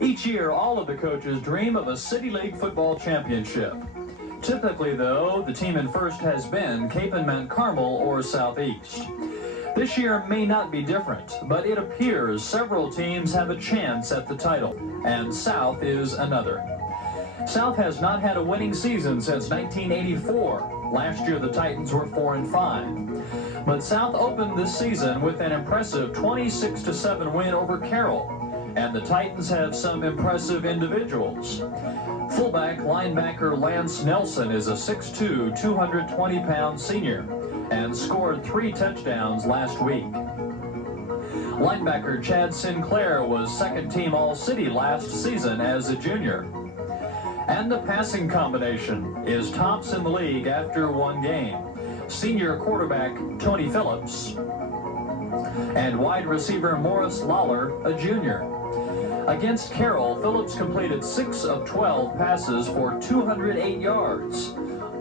Each year, all of the coaches dream of a City League football championship. Typically, though, the team in first has been Cape and Mount Carmel or Southeast. This year may not be different, but it appears several teams have a chance at the title, and South is another. South has not had a winning season since 1984. Last year, the Titans were 4-5. But South opened this season with an impressive 26-7 win over Carroll. And the Titans have some impressive individuals. Fullback linebacker Lance Nelson is a 6'2", 220-pound senior and scored 3 touchdowns last week. Linebacker Chad Sinclair was second-team All-City last season as a junior. And the passing combination is tops in the league after one game. Senior quarterback Tony Phillips and wide receiver Morris Lawler, a junior. Against Carroll, Phillips completed 6 of 12 passes for 208 yards.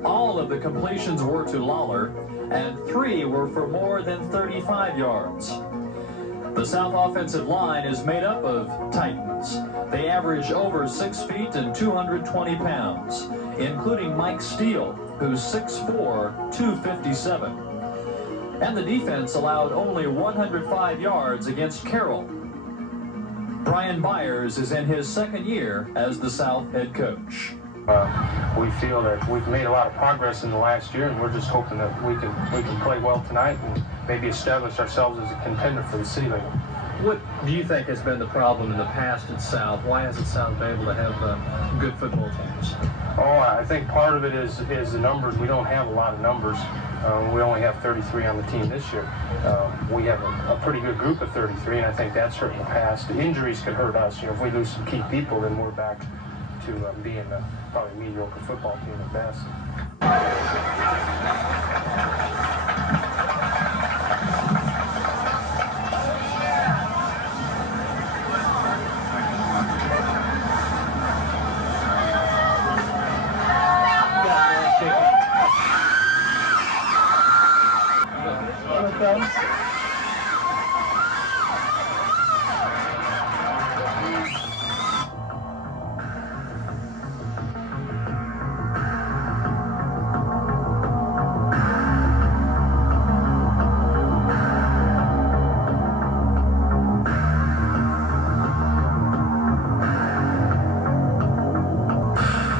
All of the completions were to Lawler, and 3 were for more than 35 yards. The South offensive line is made up of Titans. They average over 6 feet and 220 pounds, including Mike Steele, who's 6'4", 257. And the defense allowed only 105 yards against Carroll. Brian Byers is in his second year as the South head coach. We feel that we've made a lot of progress in the last year, and we're just hoping that we can play well tonight and maybe establish ourselves as a contender for the City League. What do you think has been the problem in the past at South? Why hasn't South been able to have good football teams? Oh, I think part of it is the numbers. We don't have a lot of numbers. We only have 33 on the team this year. We have a pretty good group of 33, and I think that's hurt in the past. The injuries could hurt us. You know, if we lose some key people, then we're back to being probably a mediocre football team at best.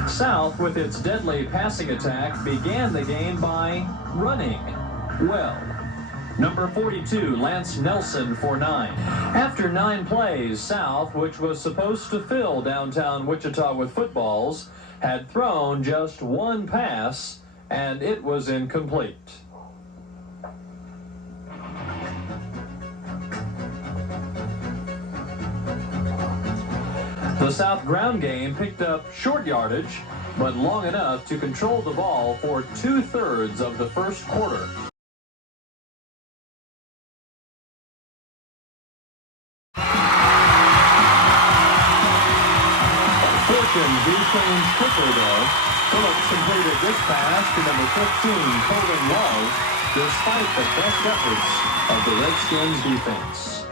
South, with its deadly passing attack, began the game by running well. Number 42, Lance Nelson for 9. After 9 plays, South, which was supposed to fill downtown Wichita with footballs, had thrown just 1 pass, and it was incomplete. The South ground game picked up short yardage, but long enough to control the ball for 2/3 of the first quarter. Fortunes do change quickly, though. Phillips completed this pass to number 15, Colin Love, despite the best efforts of the Redskins defense.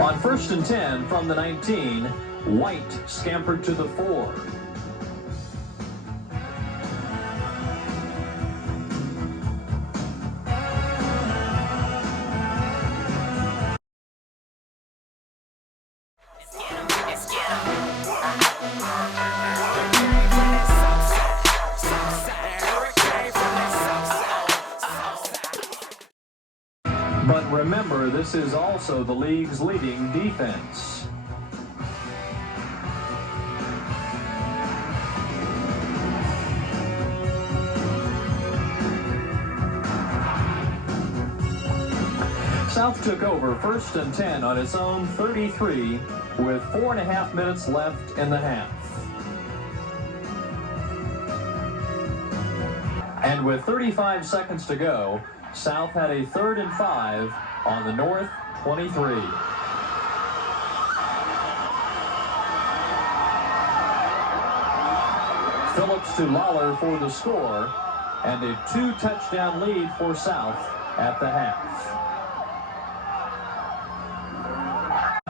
On 1st and 10 from the 19, White scampered to the 4. But remember, this is also the league's leading defense. South took over 1st and 10 on its own 33 with 4.5 minutes left in the half. And with 35 seconds to go, South had a 3rd and 5 on the North 23. Phillips to Lawler for the score, and a 2-touchdown lead for South at the half.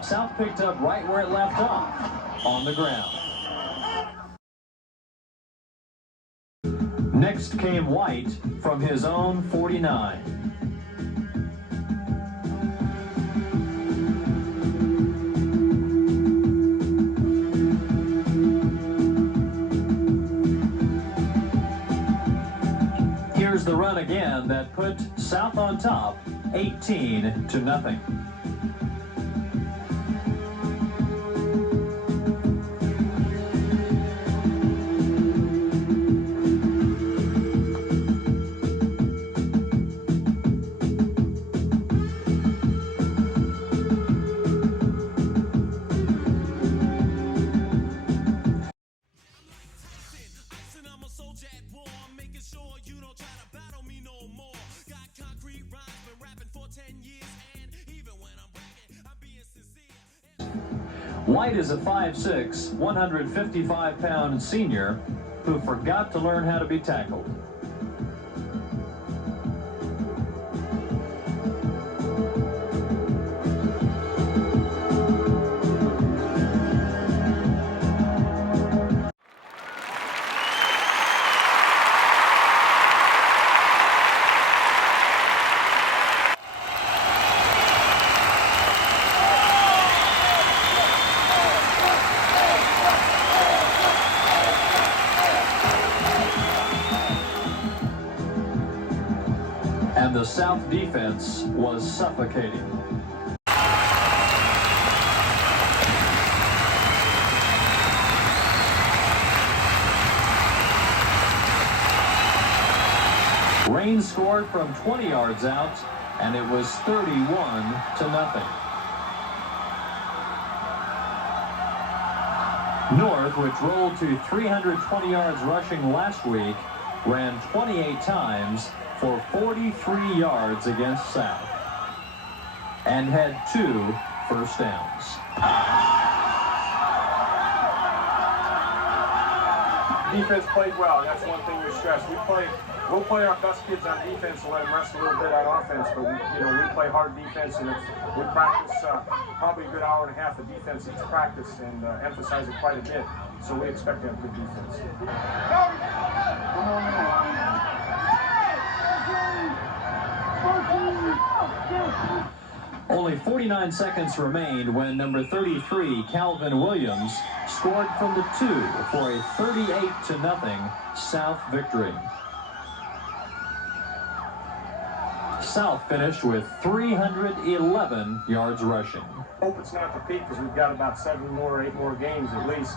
South picked up right where it left off, on the ground. Next came White from his own 49. Here's the run again that put South on top, 18-0. White is a 5'6", 155-pound senior who forgot to learn how to be tackled. And the South defense was suffocating. Rain scored from 20 yards out, and it was 31-0. North, which rolled to 320 yards rushing last week, ran 28 times for 43 yards against South and had 2 first downs. Defense played well. That's one thing we stress. We'll play our best kids on defense and let them rest a little bit on offense. But we play hard defense, and we practice probably a good hour and a half of defense each practice and emphasize it quite a bit. So we expect to have good defense. Only 49 seconds remained when number 33, Calvin Williams, scored from the 2 for a 38-0 South victory. South finished with 311 yards rushing. Hope it's not the peak because we've got about 8 more games at least.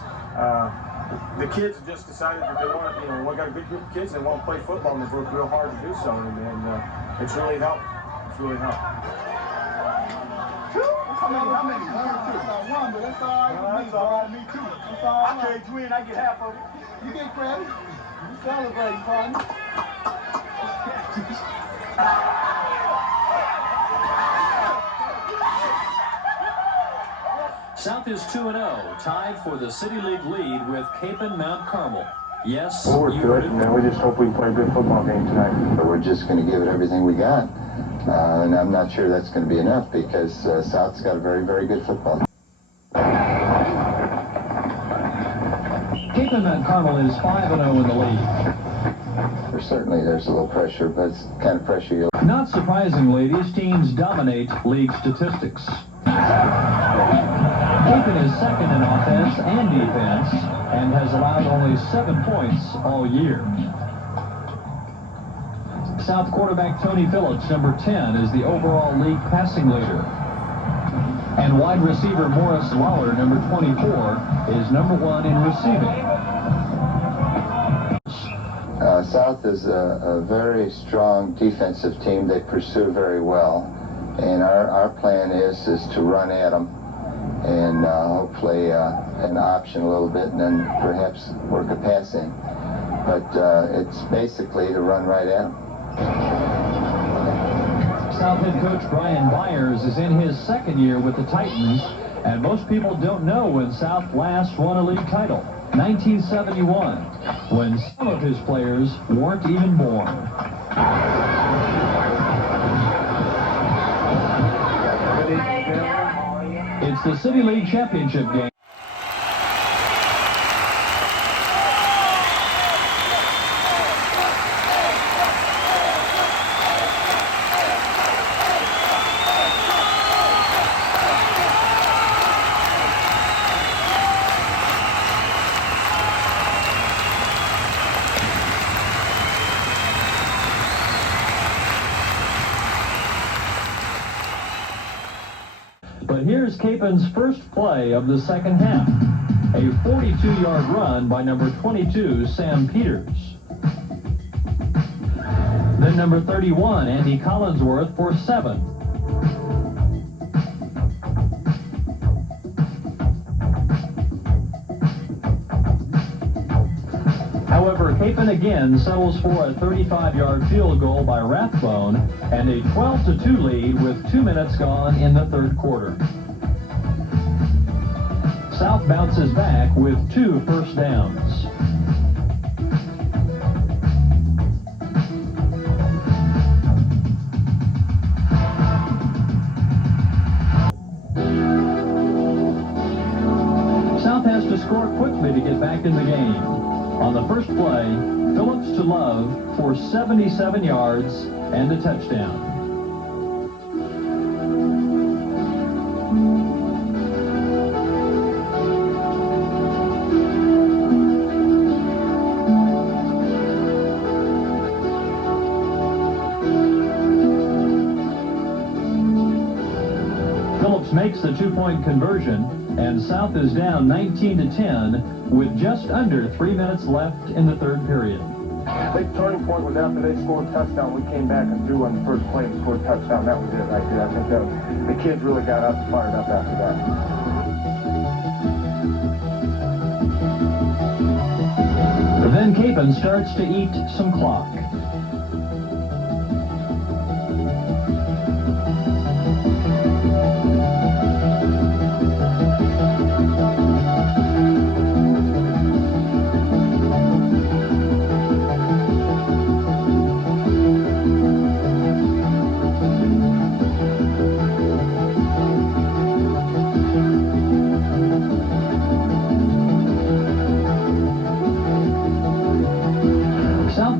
The kids just decided that they want, we got a good group of kids and they want to play football, and they've worked real hard to do so, and it's really helped. It's really helped. How many? 1 or 2? One, but that's all right. That's all right. Me too. That's all right. I trade you in, I get half of it. You get credit. You celebrate, partner. South is 2-0, tied for the City League lead with Capon Mount Carmel. Yes, we're good, and we just hope we play a good football game tonight. But we're just going to give it everything we got, and I'm not sure that's going to be enough because South's got a very, very good football. Capon Mount Carmel is 5-0 in the league. There's a little pressure, but it's the kind of pressure you'll... Not surprisingly, these teams dominate league statistics. Capon is second in offense and defense and has allowed only 7 points all year. South quarterback Tony Phillips, number 10, is the overall league passing leader. And wide receiver Morris Lawler, number 24, is number 1 in receiving. South is a very strong defensive team. They pursue very well. And our plan is to run at them and hopefully an option a little bit and then perhaps work a pass in. But it's basically to run right at them. South head coach Brian Byers is in his second year with the Titans, and most people don't know when South last won a league title. 1971, when some of his players weren't even born. It's the City League Championship game. But here's Capen's first play of the second half. A 42-yard run by number 22, Sam Peters. Then number 31, Andy Collinsworth, for 7. However, Capen again settles for a 35-yard field goal by Rathbone and a 12-2 lead with 2 minutes gone in the third quarter. South bounces back with 2 first downs. South has to score quickly to get back in the game. On the first play, Phillips to Love for 77 yards and a touchdown. Phillips makes the 2-point conversion, and South is down 19-10 with just under 3 minutes left in the third period. Big turning point was after they scored a touchdown. We came back and threw on the first play and scored a touchdown. That was it right there. I think the kids really got up, fired up after that. Then Capen starts to eat some clock.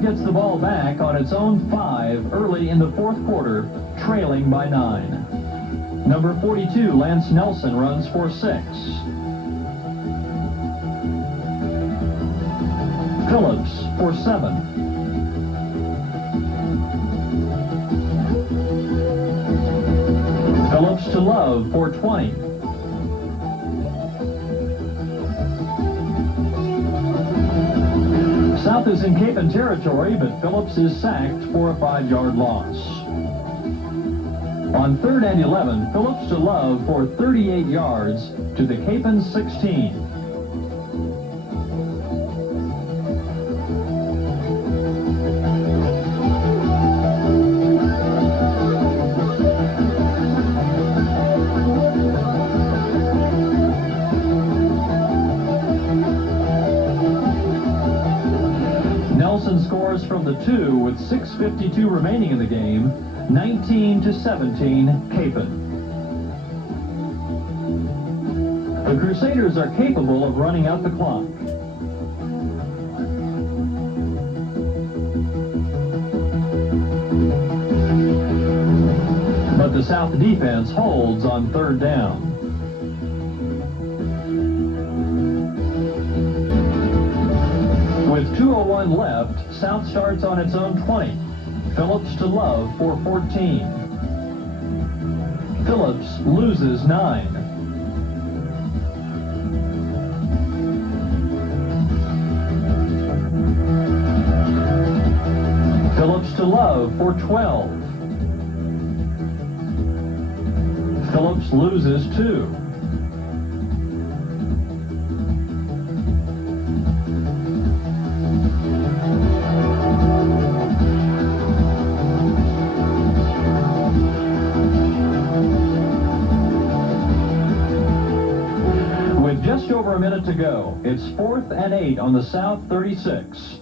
Gets the ball back on its own 5 early in the fourth quarter, trailing by 9. Number 42, Lance Nelson, runs for 6. Phillips for 7. Phillips to Love for 20. South is in Capen territory, but Phillips is sacked for a 5-yard loss. On 3rd and 11, Phillips to Love for 38 yards to the Capen 16. Nelson scores from the 2 with 6:52 remaining in the game, 19-17 Capen. The Crusaders are capable of running out the clock. But the South defense holds on 3rd down. With 2:01 left, South starts on its own 20. Phillips to Love for 14. Phillips loses 9. Phillips to Love for 12. Phillips loses 2. Just over a minute to to go. It's 4th and 8 on the South 36.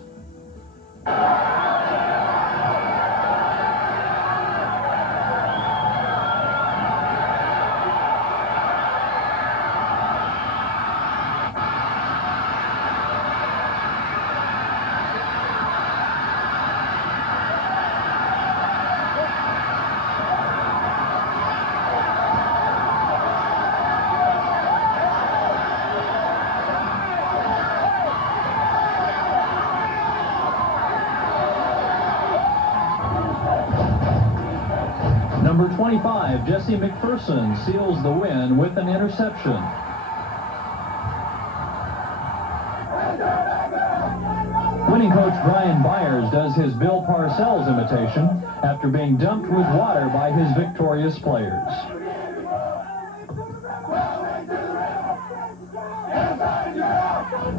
Number 25, Jesse McPherson, seals the win with an interception. Winning coach Brian Byers does his Bill Parcells imitation after being dumped with water by his victorious players.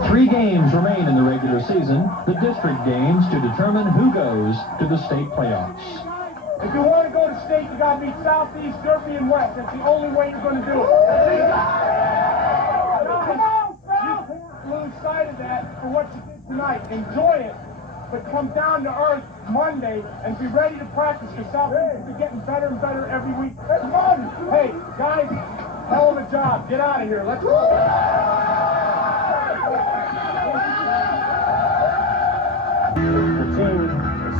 3 games remain in the regular season, the district games to determine who goes to the state playoffs. If you want to go to state, you got to beat Southeast, Derby, and West. That's the only way you're going to do it. Come on, you lose sight of that for what you did tonight. Enjoy it, but come down to earth Monday and be ready to practice, because Southeast will be getting better and better every week. That's fun. Hey, guys, hell of a job. Get out of here. Let's go. The team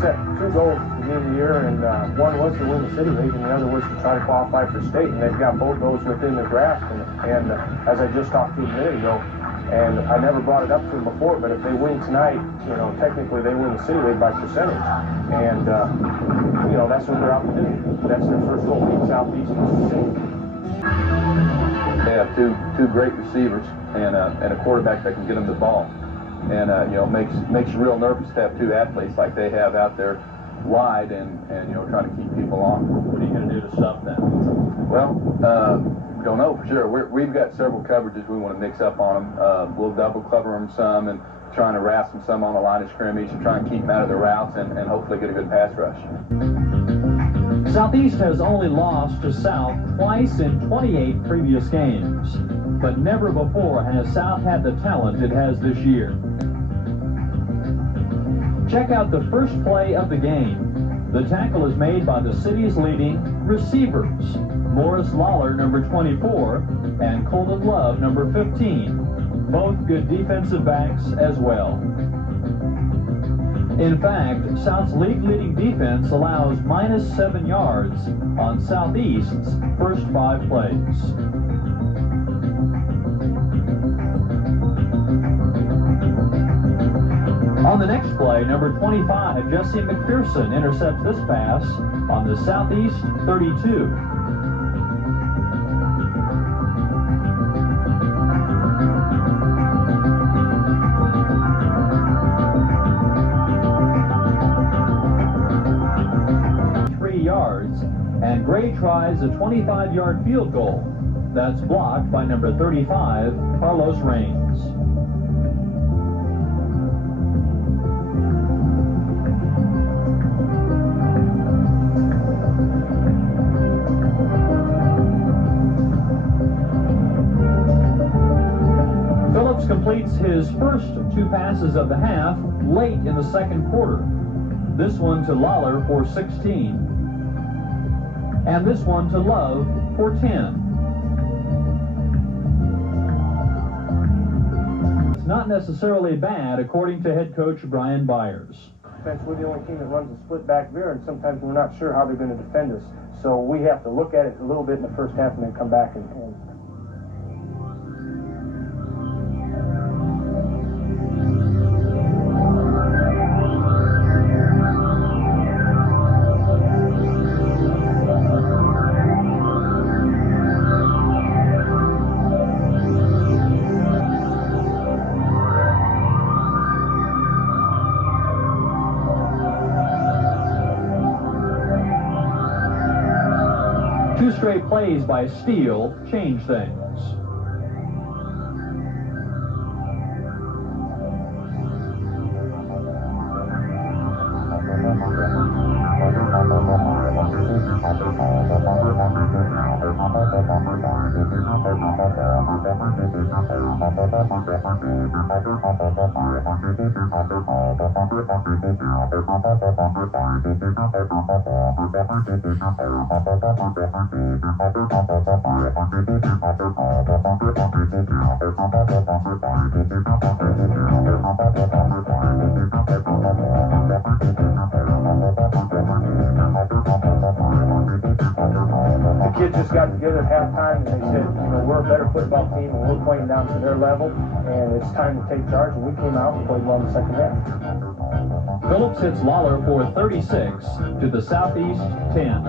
set 2 goals at the beginning of the year, and one was to win the city league, and the other was to try to qualify for state, and they've got both those within their grasp. And as I just talked to a minute ago, and I never brought it up to them before, but if they win tonight, you know, technically they win the city league by percentage, and you know, that's what they're out to do. That's their first goal, beat Southeast in the city. They have two great receivers and a quarterback that can get them the ball. And you know, makes you real nervous to have 2 athletes like they have out there wide and you know, trying to keep people on. What are you going to do to stop that? Well, don't know for sure. We've got several coverages we want to mix up on them. We'll double cover them some and trying to harass them some on the line of scrimmage and try and keep them out of their routes and hopefully get a good pass rush. Southeast has only lost to South twice in 28 previous games, but never before has South had the talent it has this year. Check out the first play of the game. The tackle is made by the city's leading receivers, Morris Lawler, number 24, and Colton Love, number 15, both good defensive backs as well. In fact, South's league-leading defense allows -7 yards on Southeast's first 5 plays. On the next play, number 25, Jesse McPherson intercepts this pass on the Southeast 32. And Gray tries a 25-yard field goal. That's blocked by number 35, Carlos Raines. Phillips completes his first 2 passes of the half late in the second quarter. This one to Lawler for 16. And this one to Love for 10. It's not necessarily bad, according to head coach Brian Byers. We're the only team that runs a split back veer, and sometimes we're not sure how they're going to defend us. So we have to look at it a little bit in the first half and then come back and Two straight plays by Steele change things. The kids just got together at halftime and they said, you know, we're a better football team and we're playing down to their level and it's time to take charge, and we came out and played well in the second half. Phillips hits Lawler for 36 to the Southeast 10.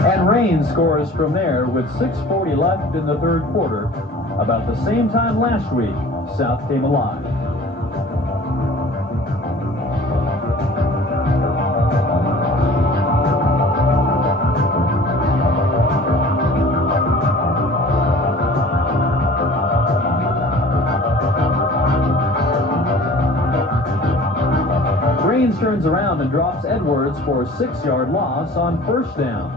And Raines scores from there with 6:40 left in the third quarter. About the same time last week, South came alive. Raines turns around and drops Edwards for a 6-yard loss on first down.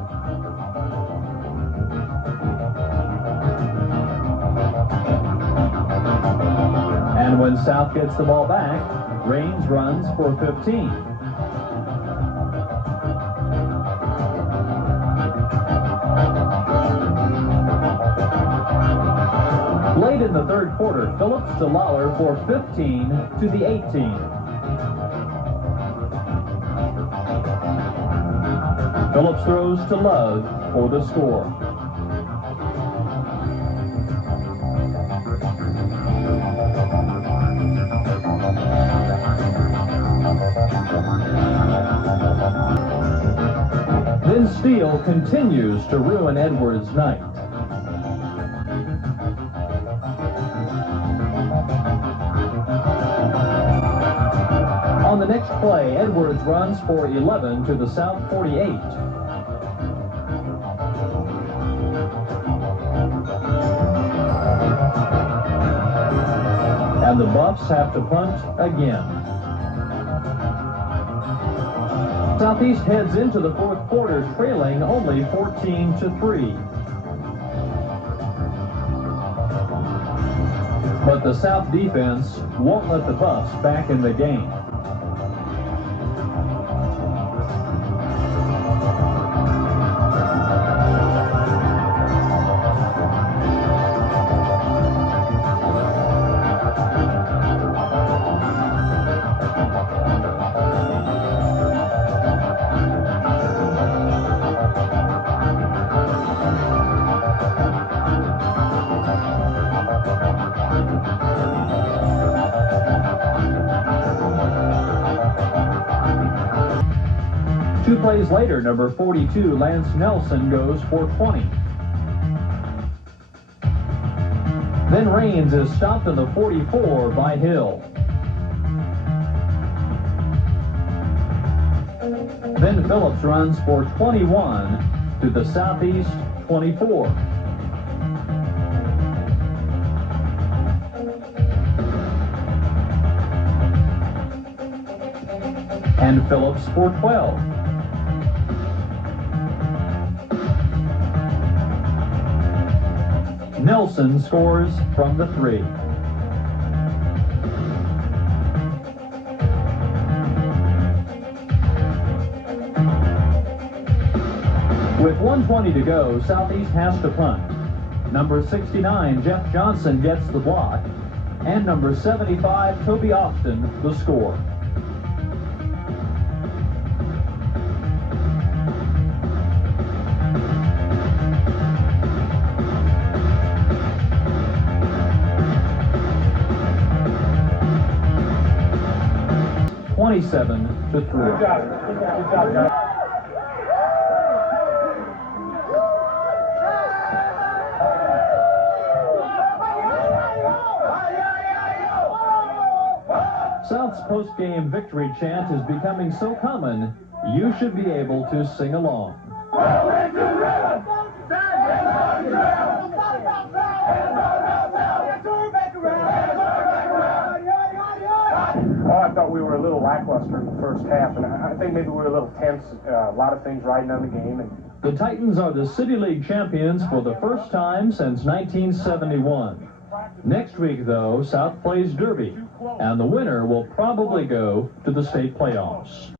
And when South gets the ball back, Raines runs for 15. Late in the third quarter, Phillips to Lawler for 15 to the 18. Phillips throws to Love for the score. Then Steele continues to ruin Edwards' night. On the next play, Edwards runs for 11 to the South 48. And the Buffs have to punt again. Southeast heads into the fourth quarter trailing only 14-3. But the South defense won't let the Buffs back in the game. Two plays later, number 42, Lance Nelson, goes for 20. Then Raines is stopped at the 44 by Hill. Then Phillips runs for 21 to the Southeast 24. And Phillips for 12. Nelson scores from the 3. With 1:20 to go, Southeast has to punt. Number 69, Jeff Johnson, gets the block, and number 75, Toby Austin, the score. Good job. Good job, guys. South's post-game victory chant is becoming so common, you should be able to sing along. I thought we were a little lackluster in the first half, and I think maybe we were a little tense. A lot of things riding on the game. The Titans are the City League champions for the first time since 1971. Next week, though, South plays Derby, and the winner will probably go to the state playoffs.